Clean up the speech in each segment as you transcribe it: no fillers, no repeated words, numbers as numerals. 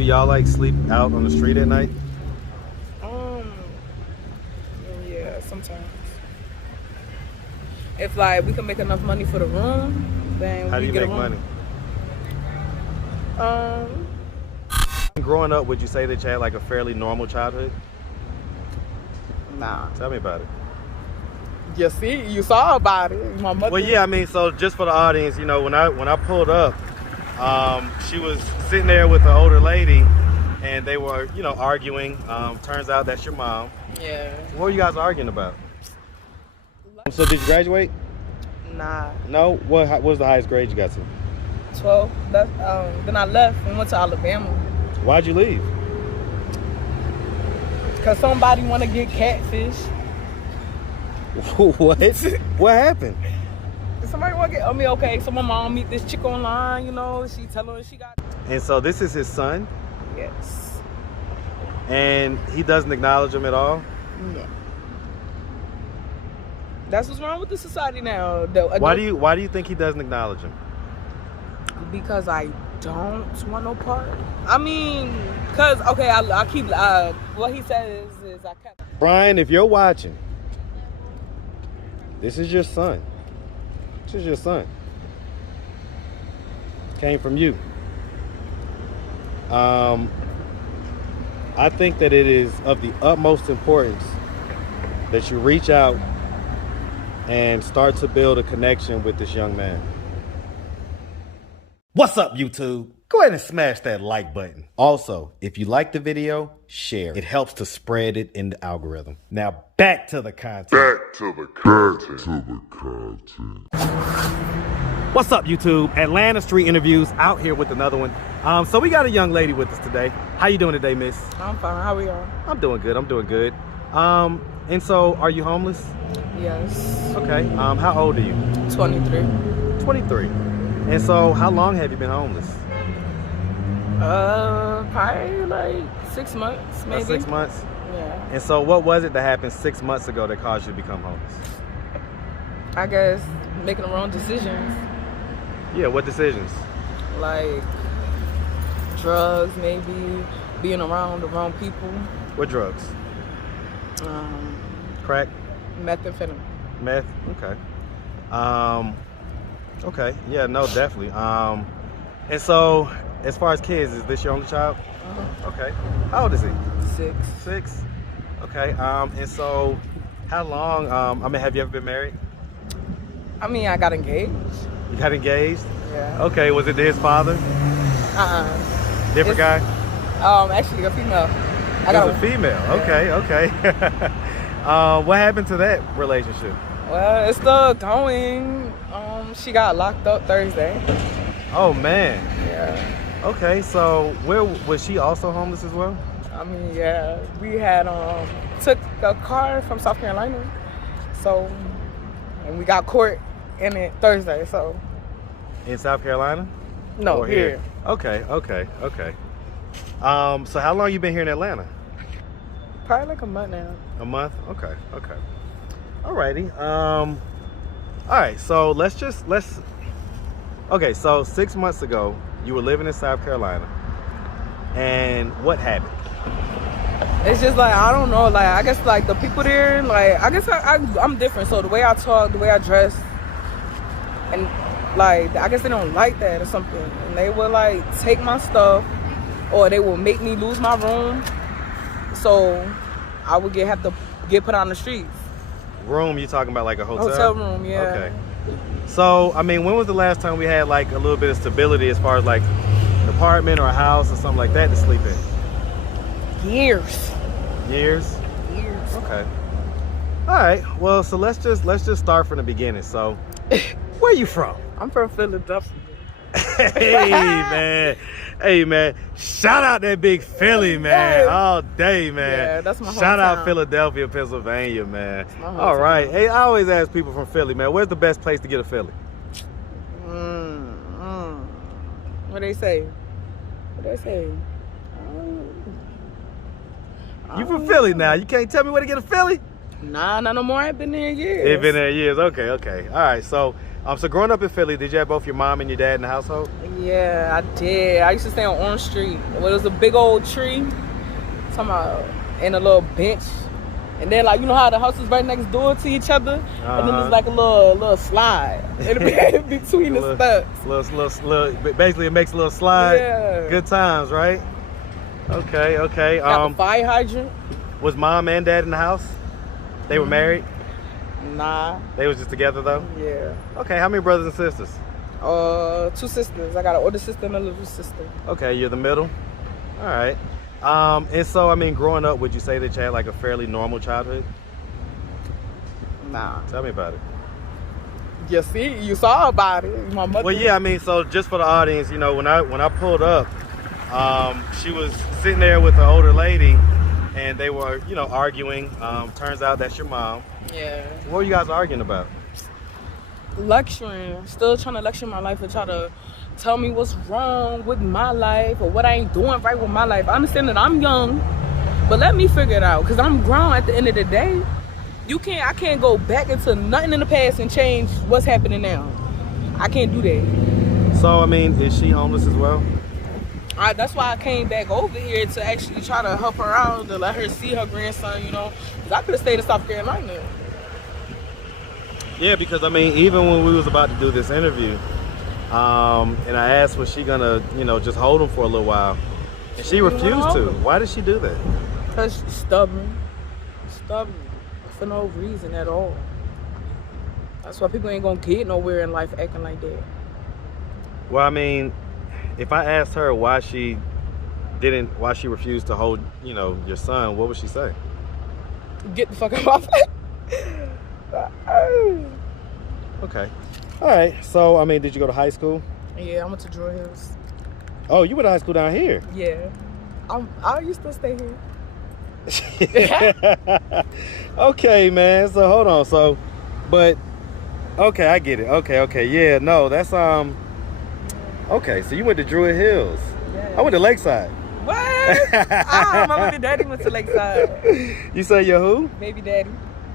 Do y'all like sleep out on the street at night? Yeah, sometimes. If like we can make enough money for the room, then How do you get make a room. money? Growing up, would you say that you had like a fairly normal childhood? Nah. Tell me about it. You saw about it. My mother. Well, yeah, I mean, so just for the audience, you know, when I pulled up, she was sitting there with the older lady, and they were, you know, arguing. Turns out that's your mom. Yeah. What were you guys arguing about? So did you graduate? Nah. No? What was the highest grade you got to? 12. Then I left and went to Alabama. Why'd you leave? Cause somebody want to get catfish. What? What happened? Somebody want to get. I mean, okay. So my mom meet this chick online. You know, she tell her she got. And so this is his son? Yes. And he doesn't acknowledge him at all? Yeah. That's what's wrong with the society now. Why do you think he doesn't acknowledge him? Because I don't want no part. I mean, cause okay, I keep what he says is I kept. Brian, if you're watching, this is your son. This is your son. Came from you. I think that it is of the utmost importance that you reach out and start to build a connection with this young man. What's up, YouTube? Go ahead and smash that like button. Also, if you like the video, share. It helps to spread it in the algorithm. Now, back to the content. What's up, YouTube? Atlanta Street Interviews out here with another one. So we got a young lady with us today. How you doing today, miss? I'm fine. How are y'all? I'm doing good. I'm doing good. And so, are you homeless? Yes. Okay. How old are you? 23. 23. And so, how long have you been homeless? Probably like 6 months, maybe. 6 months? Yeah. And so, what was it that happened 6 months ago that caused you to become homeless? I guess making the wrong decisions. Yeah, what decisions? Like drugs, maybe being around the wrong people. What drugs? Crack? Methamphetamine. Meth? Okay. Okay. Yeah, no, definitely. And so, as far as kids, is this your only child? Okay. How old is he? 6. 6? Okay. And so, how long, have you ever been married? I mean, I got engaged. You got engaged? Yeah. Okay, was it to his father? Different guy? Actually a female. It was a female. Okay, okay. What happened to that relationship? Well, it's still going. She got locked up Thursday. Oh man. Yeah. Okay, so where was she also homeless as well? I mean, yeah. We had took a car from South Carolina. So, and we got court in it Thursday, so. In South Carolina? No, or here. Okay. So how long you been here in Atlanta? Probably like a month now. A month? Okay. Alrighty. All right, so okay, so 6 months ago, you were living in South Carolina, and what happened? It's just like, I don't know, like, I guess like the people there, like, I guess I'm different, so the way I talk, the way I dress, and like, I guess they don't like that or something, and they will like take my stuff, or they will make me lose my room, so I would have to get put on the streets. Room, you talking about like a hotel? Hotel room, yeah. Okay. So, I mean, when was the last time we had like a little bit of stability as far as like an apartment or a house or something like that to sleep in? Years. Years? Years. Okay. All right. Well, so let's just start from the beginning. So, where you from? I'm from Philadelphia. Hey man, shout out that big Philly, man, all day, man. Yeah, that's my hometown. Shout out Philadelphia, Pennsylvania, man. All right. Hey, I always ask people from Philly, man, where's the best place to get a Philly? What they say? You from Philly now? You can't tell me where to get a Philly? Nah, not no more. I've been there years. You've been there years. Okay. All right. So growing up in Philly, did you have both your mom and your dad in the household? Yeah, I did. I used to stay on Orange Street. Well, it was a big old tree. Talking about and a little bench. And then, like, you know how the houses right next door to each other? And then there's like a little slide in between the steps. Basically, it makes a little slide. Yeah. Good times, right? Okay. Got the fire hydrant. Was mom and dad in the house? They were married? Nah. They was just together, though? Yeah. Okay, how many brothers and sisters? 2 sisters. I got an older sister and a little sister. Okay, you're the middle? All right. And so, I mean, growing up, would you say that you had like a fairly normal childhood? Nah. Tell me about it. You see, you saw about it. My mother. Well, yeah, I mean, so just for the audience, you know, when I pulled up, she was sitting there with an older lady, and they were, you know, arguing. Turns out that's your mom. Yeah. What were you guys arguing about? Lecturing. Still trying to lecture my life and try to tell me what's wrong with my life or what I ain't doing right with my life. I understand that I'm young, but let me figure it out, because I'm grown at the end of the day. I can't go back into nothing in the past and change what's happening now. I can't do that. So, I mean, is she homeless as well? That's why I came back over here to actually try to help her out, to let her see her grandson, you know. Because I could have stayed in South Carolina. Yeah, because, I mean, even when we was about to do this interview, and I asked, was she gonna, you know, just hold him for a little while? And she refused to. Why did she do that? Because she's stubborn. Stubborn. For no reason at all. That's why people ain't gonna get nowhere in life acting like that. Well, I mean, if I asked her why she refused to hold, you know, your son, what would she say? Get the fuck out of my face. Okay. All right. So, I mean, did you go to high school? Yeah, I went to Druid Hills. Oh, you went to high school down here? Yeah. I used to stay here. Okay, man. So, hold on. So, but, okay, I get it. Okay. Yeah, no, that's, okay, so you went to Druid Hills. Yeah. I went to Lakeside. What? My baby daddy went to Lakeside. You say your who? Baby daddy.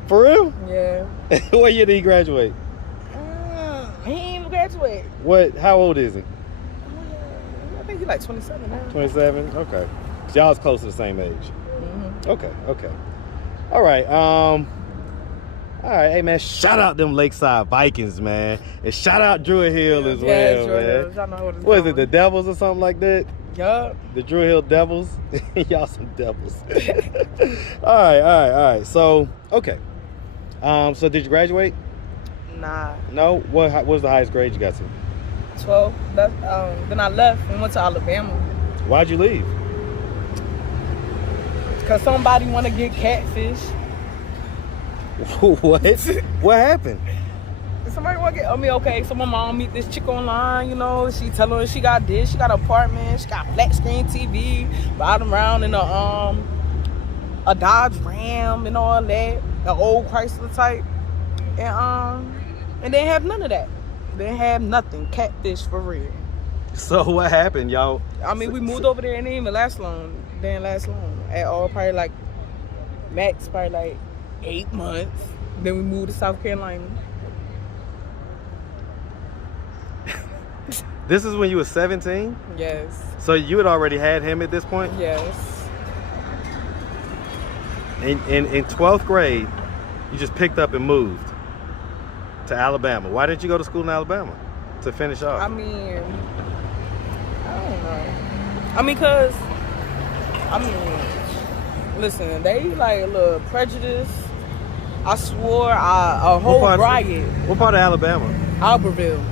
For real? Yeah. What year did he graduate? He ain't even graduate. What? How old is he? I think he's like 27 now. 27? Okay. So y'all was close to the same age. Mm-hmm. Okay. All right. All right. Hey, man, shout out them Lakeside Vikings, man. And shout out Druid Hill as well, Druid man. Hills. Y'all know What is it, the Devils or something like that? Yup. The Druid Hill Devils? Y'all some devils. All right. So, okay. So did you graduate? Nah. No? What was the highest grade you got to? 12. Then I left and went to Alabama. Why'd you leave? Because somebody want to get catfish. What? What happened? Somebody want to get, okay, so my mom meet this chick online, you know, she tell her she got this, she got an apartment, she got flat screen TV, riding around in a Dodge Ram and all that, the old Chrysler type, and they didn't have none of that. They didn't have nothing, catfish for real. So what happened, y'all? I mean, we moved over there and it didn't even last long. Didn't last long at all. Probably like max, probably like 8 months. Then we moved to South Carolina. This is when you were 17? Yes. So you had already had him at this point? Yes. In 12th grade, you just picked up and moved to Alabama. Why didn't you go to school in Alabama to finish off? I mean, I don't know. Listen, they like a little prejudice. I swore a whole riot. What part of Alabama? Albertville.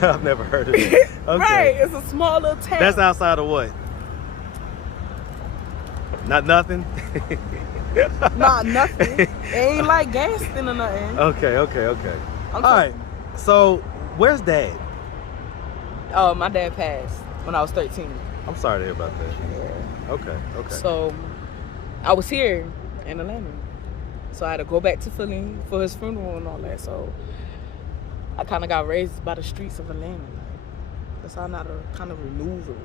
I've never heard of it. Okay. Right, it's a small little town. That's outside of what? Not nothing? Not nothing. It ain't like Gaston or nothing. Okay. All right. So, where's Dad? Oh, my dad passed when I was 13. I'm sorry to hear about that. Yeah. Okay. So, I was here in Atlanta. So, I had to go back to Philly for his funeral and all that. So, I kind of got raised by the streets of Atlanta. That's how I know to kind of remove it.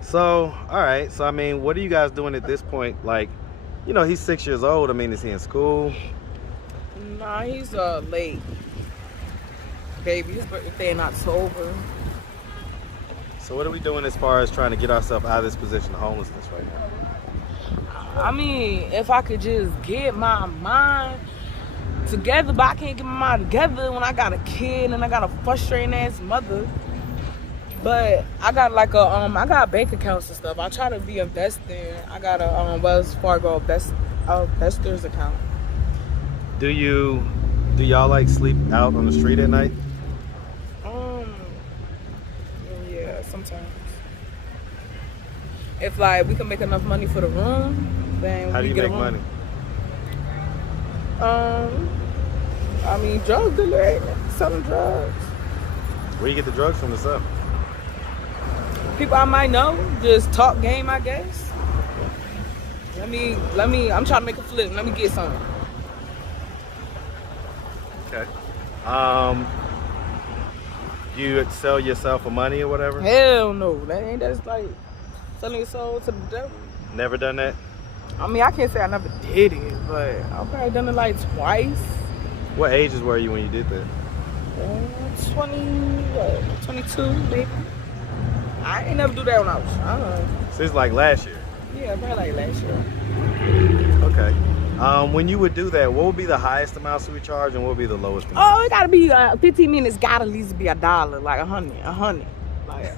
So, all right. So, I mean, what are you guys doing at this point? Like, you know, he's 6 years old. I mean, is he in school? Nah, he's late. baby. His birthday in October. So what are we doing as far as trying to get ourselves out of this position of homelessness right now? I mean, if I could just get my mind together, but I can't get my mind together when I got a kid and I got a frustrating ass mother. But I got like I got bank accounts and stuff. I try to be investing. I got a Wells Fargo investors account. Do y'all like sleep out on the street at night? Yeah, sometimes. If like we can make enough money for the room, then How do we you get make a room. money? I mean, drug dealer, selling drugs. Where you get the drugs from to sell? People I might know, just talk game, I guess. Let me. I'm trying to make a flip. Let me get some. Okay. You sell yourself for money or whatever? Hell no, that's like selling your soul to the devil. Never done that? I mean, I can't say I never did it, but I've probably done it like twice. What ages were you when you did that? 22 maybe. I ain't never do that when I was young. Since like last year? Yeah, probably like last year. Okay. When you would do that, what would be the highest amount you would charge and what would be the lowest amount? Oh, it gotta be 15 minutes. Gotta at least be $1, like 100. Like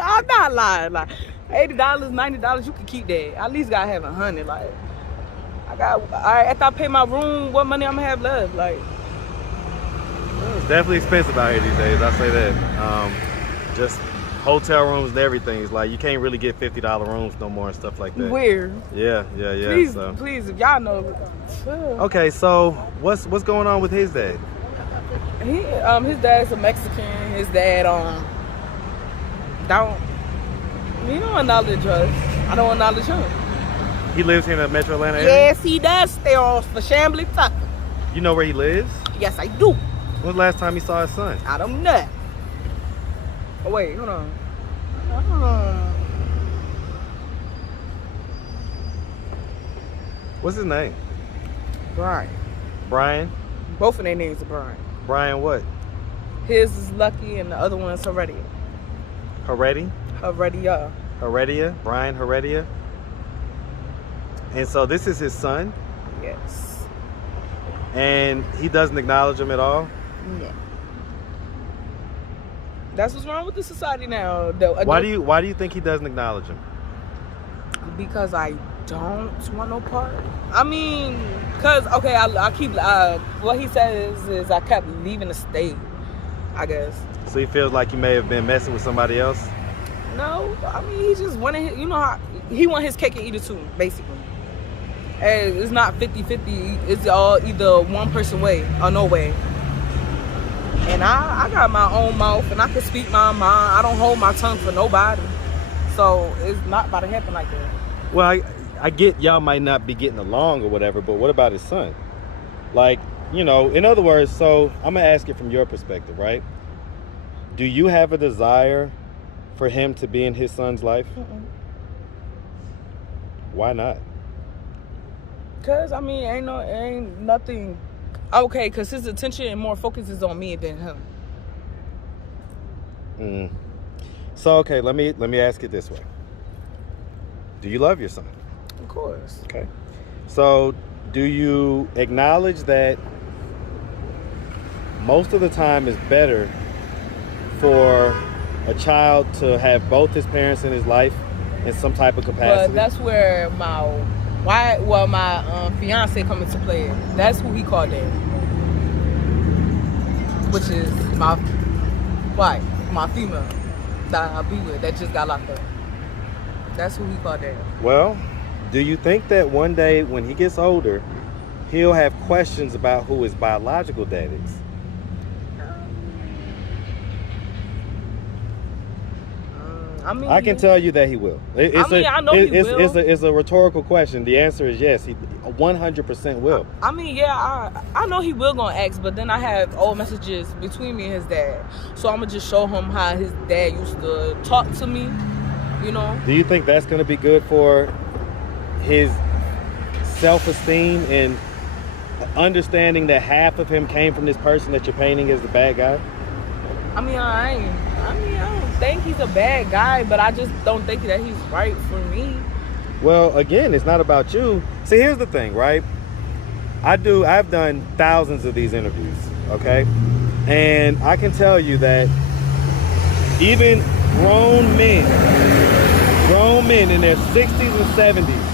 I'm not lying. Like $80, $90, you can keep that. At least gotta have 100. Like after I pay my room, what money I'm gonna have left? Like It's definitely expensive out here these days. I say that. Just hotel rooms and everything. It's like you can't really get $50 rooms no more and stuff like that. weird. Yeah. Please, if y'all know. Okay, so what's going on with his dad? His dad's a Mexican. His dad don't acknowledge us. I don't acknowledge him. He lives here in the Metro Atlanta area? Yes, he does stay on for Chambly Tucker. You know where he lives? Yes, I do. When's the last time you saw his son? I don't know. Oh, wait, hold on. What's his name? Brian. Brian? Both of their names are Brian. Brian what? His is Lucky and the other one's Heredia. Heredia? Heredia? Brian Heredia? And so this is his son? Yes. And he doesn't acknowledge him at all? Yeah. That's what's wrong with the society now. Why do you think he doesn't acknowledge him? Because I don't want no part. I mean, cause okay, I keep what he says is I kept leaving the state, I guess. So he feels like you may have been messing with somebody else? No, I mean he just wanted, he want his cake and eat it too, basically. And it's not 50-50. It's all either one person way or no way. And I got my own mouth and I can speak my mind. I don't hold my tongue for nobody. So it's not about to happen like that. Well, I get y'all might not be getting along or whatever, but what about his son? Like, in other words, so I'm going to ask it from your perspective, right? Do you have a desire for him to be in his son's life? Mm-mm. Why not? Cause I mean, ain't nothing. Okay, cause his attention and more focus is on me than him. So okay, let me ask it this way: do you love your son? Of course. Okay. So do you acknowledge that most of the time it's better for a child to have both his parents in his life in some type of capacity? But that's where my fiance come into play. That's who he called dad, which is my wife, my female that I be with that just got locked up. That's who he called dad. Well, do you think that one day when he gets older, he'll have questions about who his biological dad is? I can tell you that he will. I know he will. It's a rhetorical question. The answer is yes. He 100% will. I mean, yeah, I know he will gonna ask, but then I have old messages between me and his dad. So I'm gonna just show him how his dad used to talk to me, Do you think that's gonna be good for his self-esteem and understanding that half of him came from this person that you're painting as the bad guy? I mean, I don't think he's a bad guy, but I just don't think that he's right for me. Well, again, it's not about you. See, here's the thing, right? I've done thousands of these interviews, okay? And I can tell you that even grown men in their 60s and 70s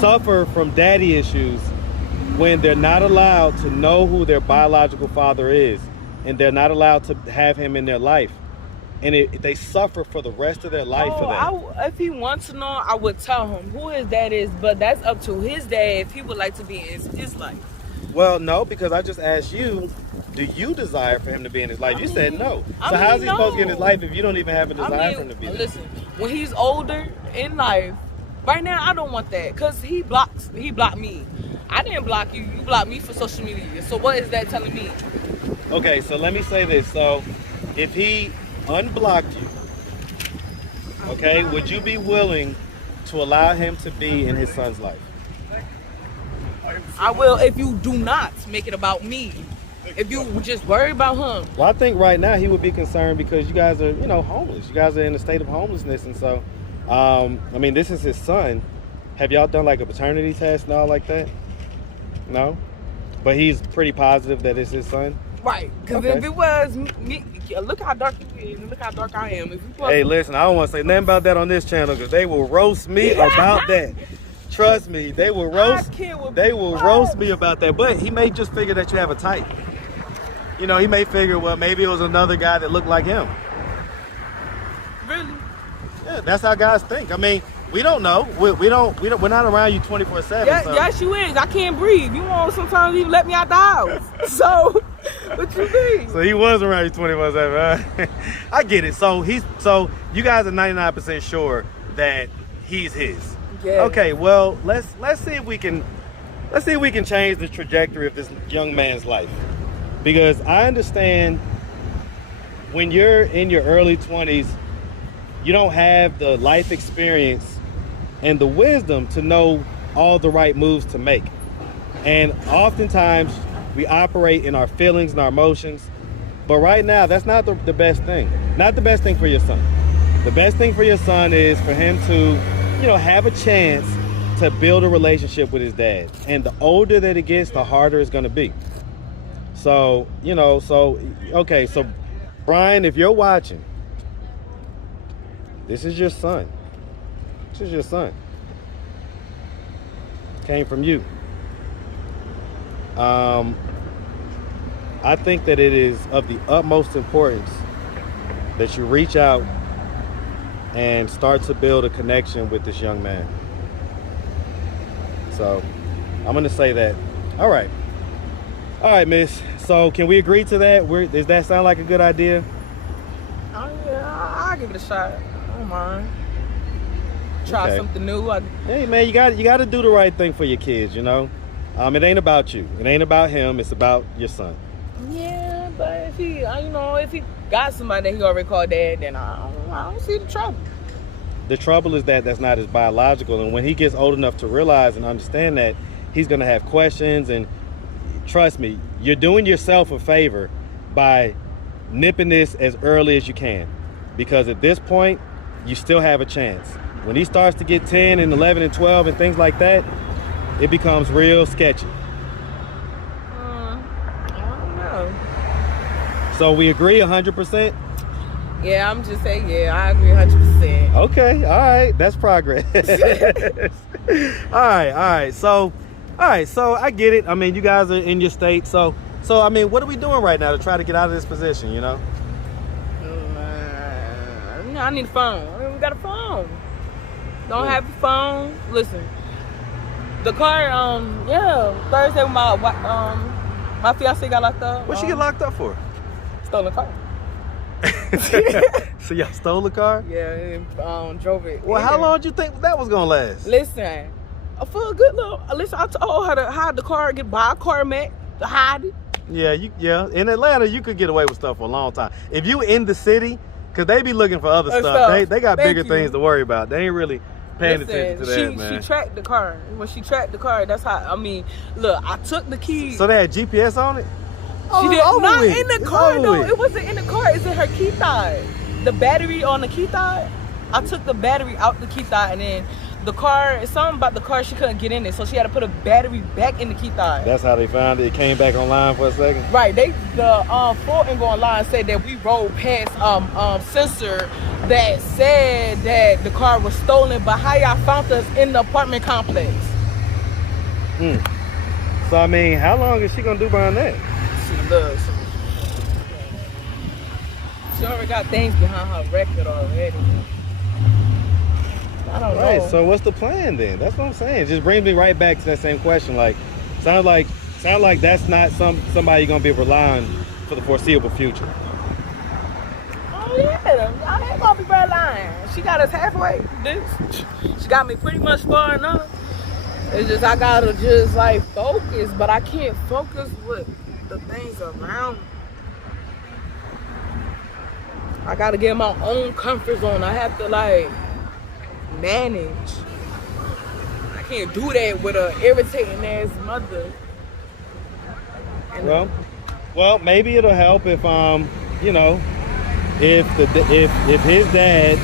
suffer from daddy issues when they're not allowed to know who their biological father is, and they're not allowed to have him in their life. And they suffer for the rest of their life for that. If he wants to know, I would tell him who his dad is, but that's up to his dad if he would like to be in his life. Well, no, because I just asked you, do you desire for him to be in his life? You said no. So how's he supposed to get in his life if you don't even have a desire for him to be there? Listen, when he's older in life, right now I don't want that, because he blocked me. I didn't block you. You blocked me for social media. So what is that telling me? Okay, so let me say this. So if he unblocked you, okay, would you be willing to allow him to be in his son's life? I will, if you do not make it about me. If you just worry about him. Well, I think right now he would be concerned because you guys are, homeless. You guys are in a state of homelessness. And so, I mean, this is his son. Have y'all done like a paternity test and all like that? No? But he's pretty positive that it's his son? Right. Because if it was me, look how dark you is and look how dark I am. If you hey, listen, I don't want to say nothing about that on this channel because they will roast me about that. Trust me, they will roast me about that. But he may just figure that you have a type. He may figure, well, maybe it was another guy that looked like him. Really? Yeah, that's how guys think. I mean, we don't know. We're not around you 24/7. Yes, you is. I can't breathe. You won't sometimes even let me out the house. So, what you mean? So he was around you 24/7. Right? I get it. So you guys are 99% sure that he's his. Yeah. Okay. Well, let's see if we can change the trajectory of this young man's life, because I understand when you're in your early 20s, you don't have the life experience and the wisdom to know all the right moves to make. And oftentimes we operate in our feelings and our emotions. But right now, that's not the best thing. Not the best thing for your son. The best thing for your son is for him to, have a chance to build a relationship with his dad. And the older that it gets, the harder it's gonna be. So, okay, so Brian, if you're watching, this is your son. This is your son. Came from you. I think that it is of the utmost importance that you reach out and start to build a connection with this young man. So I'm gonna say that. All right, miss. So can we agree to that? Does that sound like a good idea? Oh yeah, I'll give it a shot. I don't mind. Try something new. Hey man, you got to do the right thing for your kids. It ain't about you. It ain't about him. It's about your son. Yeah, but if he got somebody that he already called dad, then I don't see the trouble. The trouble is that that's not his biological, and when he gets old enough to realize and understand that, he's gonna have questions. And trust me, you're doing yourself a favor by nipping this as early as you can, because at this point, you still have a chance. When he starts to get 10 and 11 and 12 and things like that, it becomes real sketchy. I don't know. So we agree 100%? Yeah, I'm just saying, I agree 100%. Okay, all right, that's progress. all right. So I get it. I mean, you guys are in your state. So I mean, what are we doing right now to try to get out of this position, I need a phone. I mean, we got a phone. Don't have a phone. Listen, the car. Thursday when my fiance got locked up. What'd she get locked up for? Stolen car. So y'all stole the car? Yeah, drove it. Well, how long did you think that was gonna last? Listen, for a good little. Listen, I told her to hide the car, buy a car mat to hide it. Yeah. In Atlanta, you could get away with stuff for a long time. If you in the city, because they be looking for other stuff. They got bigger things to worry about. They ain't really paying attention to that, man. She tracked the car. When she tracked the car, that's how, look, I took the keys. So they had GPS on it? Oh, She did over not with. in the It's car over though. with. It wasn't in the car. It's in her key fob. The battery on the key fob. I took the battery out the key fob, and then the car. Something about the car. She couldn't get in it, so she had to put a battery back in the key fob. That's how they found it. It came back online for a second. Right. The Fulton online said that we rode past sensor that said that the car was stolen, but how y'all found us in the apartment complex? So I mean, how long is she gonna do behind that? She loves. She already got things behind her record already. I don't Right. know. So what's the plan then? That's what I'm saying. It just brings me right back to that same question. Like, sounds like that's not somebody you're gonna be relying on for the foreseeable future. Oh yeah, I ain't gonna be lying. She got us halfway. She got me pretty much far enough. It's just I gotta just like focus, but I can't focus with the things around me. I gotta get my own comfort zone. I have to like manage. I can't do that with a irritating ass mother. And Well, maybe it'll help if you know, if his dad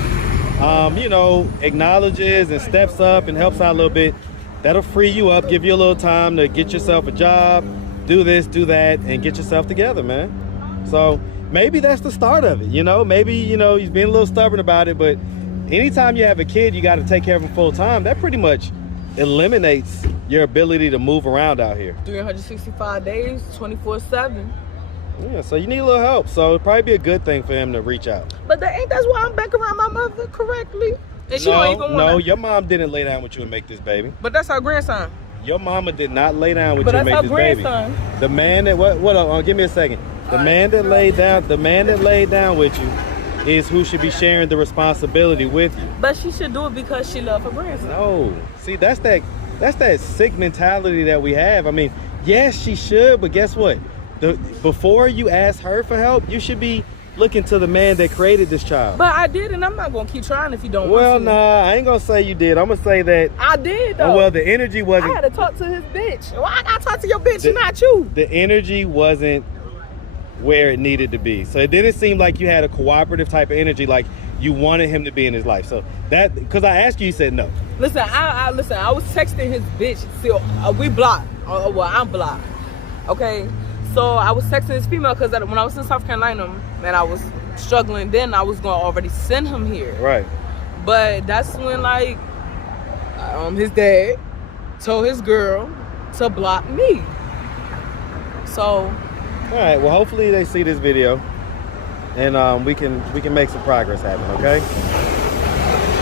acknowledges and steps up and helps out a little bit. That'll free you up, give you a little time to get yourself a job, do this, do that, and get yourself together, man. So maybe that's the start of it, you know? Maybe, he's being a little stubborn about it, but anytime you have a kid, you got to take care of him full time. That pretty much eliminates your ability to move around out here. 365 days, 24/7. Yeah, so you need a little help. So it'd probably be a good thing for him to reach out. But that's why I'm back around my mother correctly. And she won't even No, your mom didn't lay down with you and make this baby. But that's our grandson. Your mama did not lay down with But you and that's make our this baby. grandson. The man that give me a second. The man that laid down with you is who should be sharing the responsibility with you. But she should do it because she loves her grandson. No. See, that's that sick mentality that we have. I mean, yes, she should, but guess what? Before you ask her for help, you should be looking to the man that created this child. But I did, and I'm not gonna keep trying if you don't Well, want to. nah, I ain't gonna say you did. I'm gonna say that I did though. well, the energy wasn't. I had to talk to his bitch. Why I gotta talk to your bitch and not you? The energy wasn't where it needed to be. So it didn't seem like you had a cooperative type of energy, like you wanted him to be in his life. So that, because I asked you, you said no. Listen, I was texting his bitch. So we blocked. Well, I'm blocked. Okay. So I was texting his female because when I was in South Carolina and I was struggling, then I was gonna already send him here. Right. But that's when like his dad told his girl to block me. So all right. Well, hopefully they see this video, and we can make some progress happen. Okay.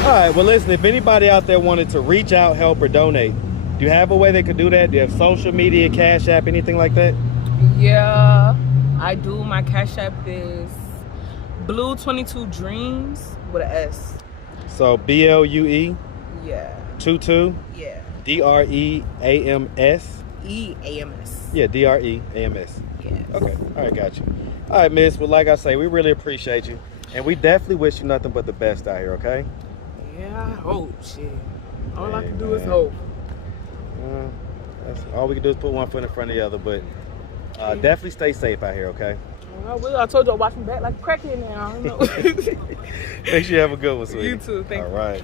All right. Well, listen. If anybody out there wanted to reach out, help, or donate, do you have a way they could do that? Do you have social media, Cash App, anything like that? yeah, I do. My Cash App is Blue22Dreams with an S. So BLUE Yeah. 22 Yeah. DREAMS. EAMS. Yeah, DREAMS. Yes. Okay. All right, got you. All right, miss. Well, like I say, we really appreciate you, and we definitely wish you nothing but the best out here. Okay. Yeah, I hope. Shit. All I Yeah, can do is man. hope. That's all we can do is put one foot in front of the other, but definitely stay safe out here. Okay. I will. I told you I watch me back like a crackhead now. I don't know. Make sure you have a good one, sweetie. You too. Thank you. All right.